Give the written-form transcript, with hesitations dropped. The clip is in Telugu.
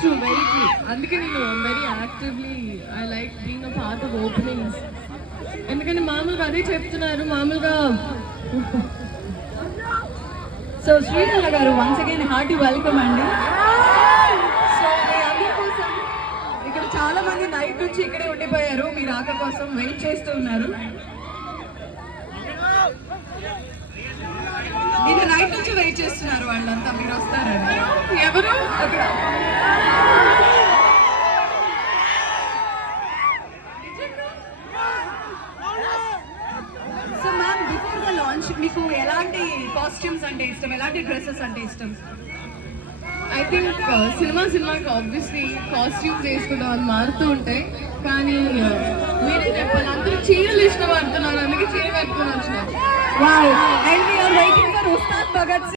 True very true. అందుకే నేను very actively I like being a part of openings. ఎందుకంటే మామూలుగా అదే చెప్తున్నారు మామూలుగా. సో శ్రీకళ గారు వన్స్ అగైన్ హార్టీ వెల్కమ్ అండి. సో మీ అందరి కోసం ఇక్కడ చాలా మంది నైట్ నుంచి ఇక్కడే ఉండిపోయారు, మీ రాక కోసం వెయిట్ చేస్తూ ఉన్నారు. నిన్న నైట్ నుంచి వెయిట్ చేస్తున్నారు వాళ్ళంతా, మీరు వస్తారని. ఎవరు అక్కడ so ma'am before the launch మీకు ఎలాంటి కాస్ట్యూమ్స్ అంటే ఇష్టం, ఎలాంటి డ్రెస్సెస్ అంటే ఇష్టం? ఐ థింక్ సినిమాకి ఆబ్వియస్లీ కాస్ట్యూమ్స్ వేసుకుంటాం, అది మారుతూ ఉంటాయి. కానీ మీరే చెప్పాలి, అందరూ చీరలు ఇష్టపడుతున్నారు, అందుకే చీర కట్టుకుని వచ్చినారు. Wow, and we are waiting for Ustaad Bhagat Singh.